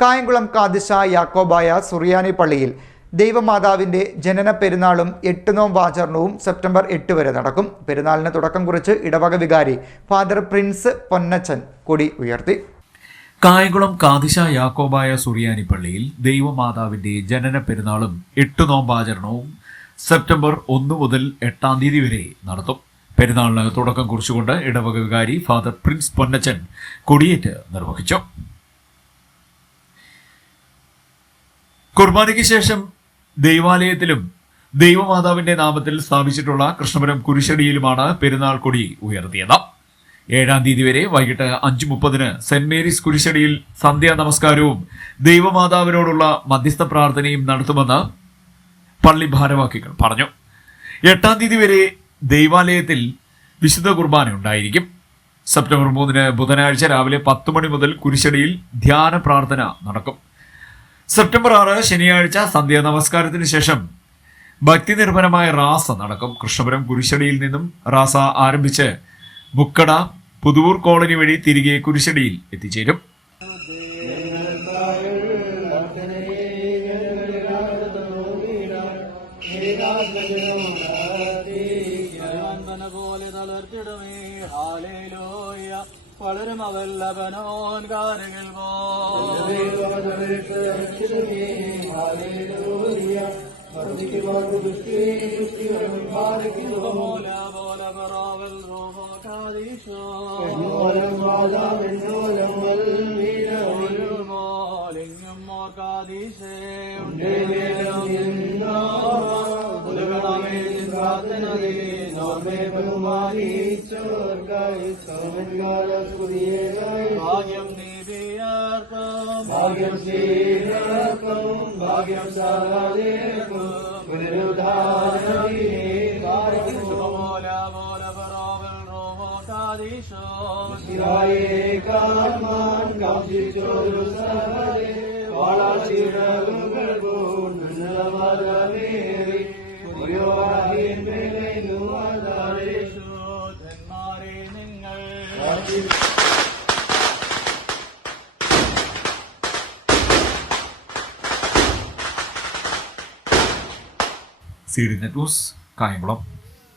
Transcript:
കായംകുളം കാദിശ യാക്കോബായ സുറിയാനി പള്ളിയിൽ ദൈവമാതാവിന്റെ ജനന പെരുന്നാളും 8 നോമ്പാചരണവും സെപ്റ്റംബർ 8 വരെ നടക്കും. പെരുന്നാളിന് തുടക്കം കുറിച്ച് ഇടവക വികാരി ഫാദർ പ്രിൻസ് പൊന്നച്ചൻ കൊടി ഉയർത്തി. കായംകുളം കാദിശ യാക്കോബായ സുറിയാനി പള്ളിയിൽ ദൈവമാതാവിന്റെ ജനന പെരുന്നാളും 8 നോമ്പാചരണവും സെപ്റ്റംബർ 1 മുതൽ 8 തീയതി വരെ നടത്തും. പെരുന്നാളിന് തുടക്കം കുറിച്ചുകൊണ്ട് ഇടവക വികാരി ഫാദർ പ്രിൻസ് പൊന്നച്ചൻ കൊടിയേറ്റ് നിർവഹിച്ചു. കുർബാനയ്ക്ക് ശേഷം ദൈവാലയത്തിലും ദൈവമാതാവിന്റെ നാമത്തിൽ സ്ഥാപിച്ചിട്ടുള്ള കൃഷ്ണപുരം കുരിശടിയിലുമാണ് പെരുന്നാൾ കൊടി ഉയർത്തിയത്. 7 തീയതി വരെ വൈകിട്ട് 5:30 സെന്റ് മേരീസ് കുരിശടിയിൽ സന്ധ്യാ നമസ്കാരവും ദൈവമാതാവിനോടുള്ള മധ്യസ്ഥ പ്രാർത്ഥനയും നടത്തുമെന്ന് പള്ളി ഭാരവാഹികൾ പറഞ്ഞു. 8 തീയതി വരെ ദൈവാലയത്തിൽ വിശുദ്ധ കുർബാന ഉണ്ടായിരിക്കും. സെപ്റ്റംബർ 3 ബുധനാഴ്ച രാവിലെ 10 മണി മുതൽ കുരിശടിയിൽ ധ്യാന പ്രാർത്ഥന നടക്കും. സെപ്റ്റംബർ 6 ശനിയാഴ്ച സന്ധ്യാ നമസ്കാരത്തിന് ശേഷം ഭക്തിനിർഭരമായ റാസ നടക്കും. കൃഷ്ണപുരം കുരിശടിയിൽ നിന്നും റാസ ആരംഭിച്ച് മുക്കട പുതുവൂർ കോളനി വഴി തിരികെ കുരിശടിയിൽ എത്തിച്ചേരും. വളരും അവല്ലവനോൻ കാരകൾ ഭാഗ്യം നീതിയാർക്കും ഭാഗ്യം ശ്രീകർക്കും ഭാഗ്യം സഹദേർക്കും CD നെറ്റ് ന്യൂസ് കായംകുളം.